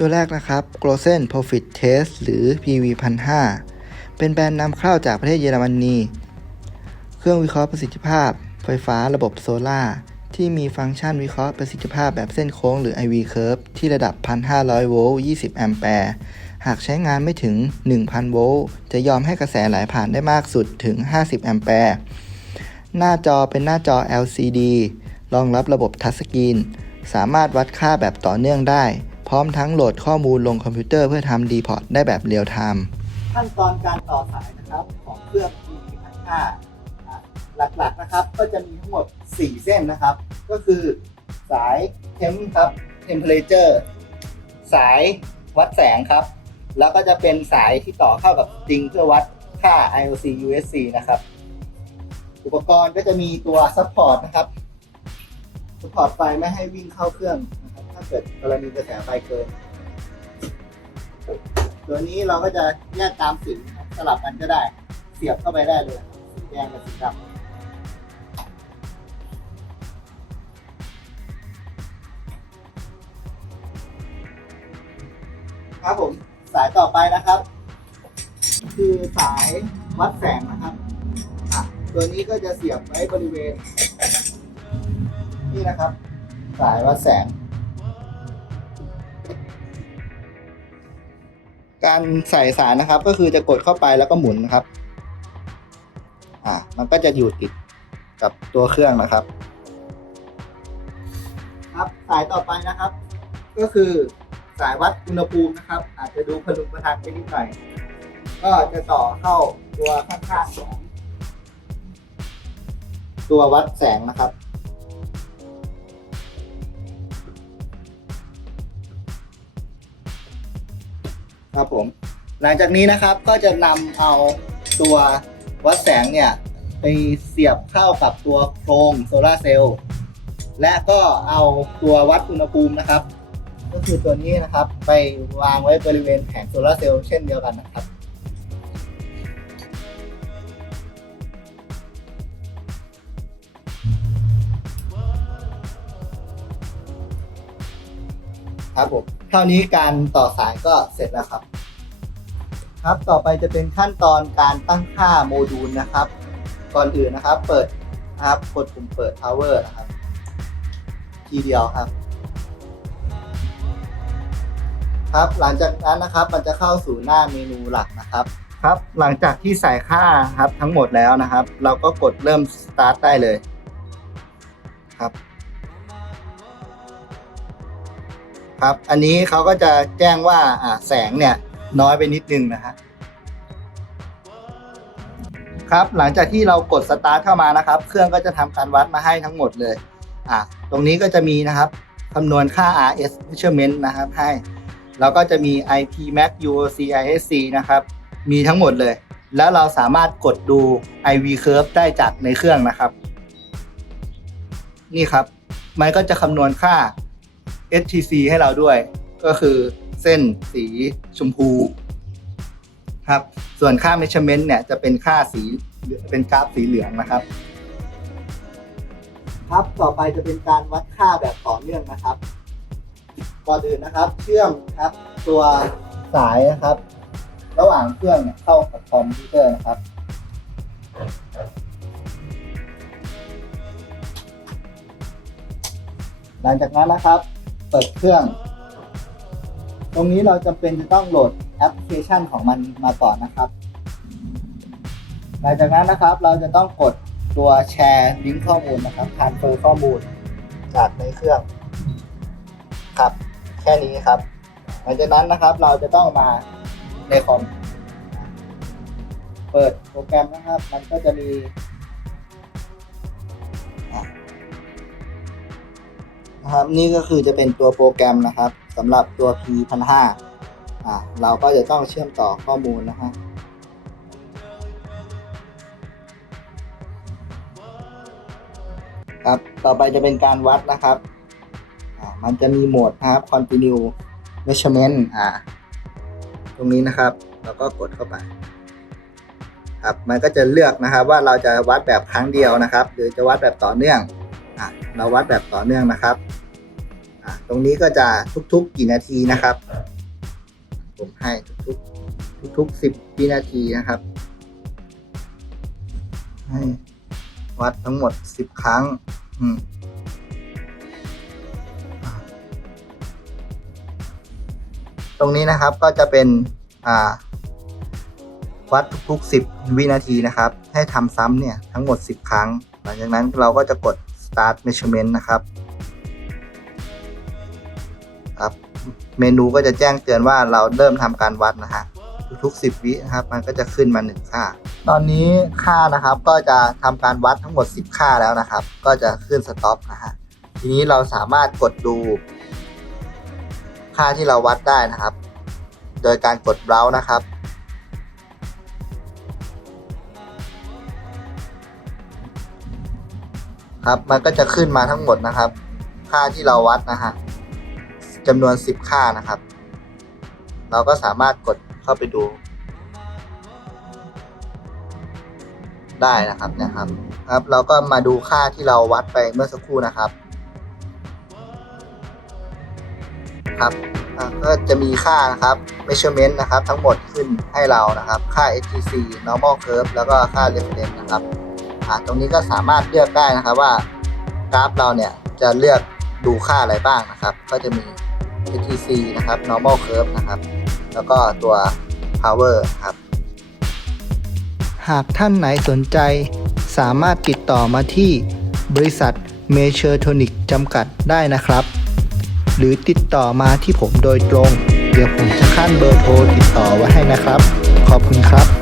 ตัวแรกนะครับ g r o s e n Profit Test หรือ PV 1005 เป็นแบรนด์นำเข้าจากประเทศเยอรมนี เครื่องวิเคราะห์ประสิทธิภาพ ไฟฟ้าระบบโซลาร์ที่มีฟังก์ชันวิเคราะห์ประสิทธิภาพแบบเส้นโค้งหรือ IV curve ที่ระดับ 1,500 โวลต์ 20 แอมแปร์ หากใช้งานไม่ถึง 1,000 โวลต์ จะยอมให้กระแสไหลผ่านได้มากสุดถึง 50 แอมแปร์ หน้าจอเป็นหน้าจอ LCD รองรับระบบทัชสกรีน สามารถวัดค่าแบบต่อเนื่องได้ พร้อมทั้งโหลดข้อมูลลงคอมพิวเตอร์เพื่อทำดีพอร์ตได้แบบเรียลไทม์ขั้นตอนการต่อสายนะครับของเครื่อง PV 1005อะหลักๆนะครับก็จะมีทั้งหมด 4 เส้นนะครับ ก็คือสายเทมครับ temperature สายวัดแสงครับ แล้วก็จะเป็นสายที่ต่อเข้ากับสตริงเพื่อวัดค่า IOC USC นะครับ อุปกรณ์ก็จะมีตัว support นะครับ support ไฟไม่ให้วิ่งเข้าเครื่อง ถ้าเกิดกรณีกระแสไฟเกิน ตัวนี้เราก็จะแยกตามสีสลับกันก็ได้ เสียบเข้าไปได้เลยสีแดงกับสีดำครับผมสายต่อไปนะครับ คือสายวัดแสงนะครับอะตัวนี้ก็จะเสียบไว้บริเวณ นี่นะครับ สายวัดแสง การใส่สารนะครับ ก็คือจะกดเข้าไปแล้วก็หมุนนะครับ อ่า มันก็จะอยู่ติดกับตัวเครื่องนะครับ ครับสายต่อไปนะครับ ก็คือสายวัดอุณหภูมินะครับ อาจจะดูพลุงประทังไปนิดหน่อยก็จะต่อเข้าตัวข้างๆของตัววัดแสงนะครับ ครับผม หลังจากนี้นะครับก็จะนำเอาตัววัดแสงเนี่ยไปเสียบเข้ากับตัวโครงโซลาร์เซลล์และก็เอาตัววัดอุณหภูมินะครับ ก็คือตัวนี้นะครับ ไปวางไว้บริเวณแผงโซลาร์เซลล์เช่นเดียวกันนะครับครับผม เท่านี้การต่อสายก็เสร็จแล้วครับ ครับต่อไปจะเป็นขั้นตอนการตั้งค่าโมดูลนะครับ ก่อนอื่นนะครับ เปิดนะครับกดปุ่มเปิด power นะครับ ทีเดียวครับ ครับหลังจากนั้นนะครับ มันจะเข้าสู่หน้าเมนูหลักนะครับ ครับ หลังจากที่ใส่ค่าครับทั้งหมดแล้วนะครับ เราก็กดเริ่ม start ได้เลยครับ ครับ อันนี้เขาก็จะแจ้งว่าอ่าแสงเนี่ยน้อยไปนิดนึงนะฮะครับ หลังจากที่เรากดสตาร์ทเข้ามานะครับ เครื่องก็จะทำการวัดมาให้ทั้งหมดเลย อ่าตรงนี้ก็จะมีนะครับคำนวณค่า RS measurement นะครับให้ แล้วก็จะมี IP Max UOC ISC นะครับ มีทั้งหมดเลย แล้วเราสามารถกดดู IV curve ได้จากในเครื่องนะครับ นี่ครับ มันก็จะคำนวณค่า STC ให้เราด้วย ก็คือเส้นสีชมพูครับ ส่วนค่า measurement เนี่ยจะเป็นค่าสีเป็นกราฟสีเหลืองนะครับ ครับต่อไปจะเป็นการวัดค่าแบบต่อเนื่องนะครับก่อนอื่นนะครับ เชื่อมครับตัวสายนะครับ ระหว่างเครื่องเนี่ยเข้ากับคอมพิวเตอร์นะครับหลังจากนั้นนะครับ เปิดเครื่อง ตรงนี้เราจำเป็นจะต้องโหลดแอปพลิเคชันของมันมาก่อนนะครับ หลังจากนั้นนะครับเราจะต้องกดตัวแชร์ลิงก์ข้อมูลนะครับทานเฟอร์ข้อมูลจากในเครื่องครับ แค่นี้ครับ หลังจากนั้นนะครับเราจะต้องมาในคอม เปิดโปรแกรมนะครับ มันก็จะมี นะครับ นี่ก็คือจะเป็นตัวโปรแกรมนะครับสำหรับตัว P 1 5 0 0อะเราก็จะต้องเชื่อมต่อข้อมูลนะฮะครับต่อไปจะเป็นการวัดนะครับอ่ามันจะมีโหมดนะครับ continue measurement อ่าตรงนี้นะครับ เราก็กดเข้าไปครับมันก็จะเลือกนะครับว่าเราจะวัดแบบครั้งเดียวนะครับ หรือจะวัดแบบต่อเนื่องอะเราวัดแบบต่อเนื่องนะครับ ตรงนี้ก็จะทุกๆกี่นาทีนะครับ ผมให้ทุกๆทุกๆสิบวินาทีนะครับ ให้วัดทั้งหมดสิบครั้ง อืมตรงนี้นะครับก็จะเป็นอ่าวัดทุกๆ 10 วินาทีนะครับ ให้ทำซ้ำเนี่ยทั้งหมด 10 ครั้ง หลังจากนั้นเราก็จะกด start measurement นะครับ ครับ เมนูก็จะแจ้งเตือนว่าเราเริ่มทำการวัดนะฮะทุกๆ10 วินะครับ มันก็จะขึ้นมา 1 ค่า ตอนนี้ค่านะครับก็จะทำการวัดทั้งหมด 10 ค่าแล้วนะครับ ก็จะขึ้น stop นะฮะทีนี้เราสามารถกดดู ค่าที่เราวัดได้นะครับ โดยการกด browse นะครับครับมันก็จะขึ้นมาทั้งหมดนะครับ ค่าที่เราวัดนะฮะ จำนวน 10 ค่านะครับ เราก็สามารถกดเข้าไปดู ได้นะครับนะครับครับ เราก็มาดูค่าที่เราวัดไปเมื่อสักครู่นะครับ ครับก็จะมีค่านะครับ measurement นะครับ ทั้งหมดขึ้นให้เรานะครับ ค่า STC normal curve แล้วก็ค่า reference นะครับอะตรงนี้ก็สามารถเลือกได้นะครับว่ากราฟเราเนี่ยจะเลือกดูค่าอะไรบ้างนะครับ ก็จะมี ATC นะครับ normal curve นะครับ แล้วก็ตัว power ครับ หากท่านไหนสนใจสามารถติดต่อมาที่บริษัทเมเชอร์โทนิกจำกัดได้นะครับ หรือติดต่อมาที่ผมโดยตรง เดี๋ยวผมจะขั้นเบอร์โทรติดต่อไว้ให้นะครับ ขอบคุณครับ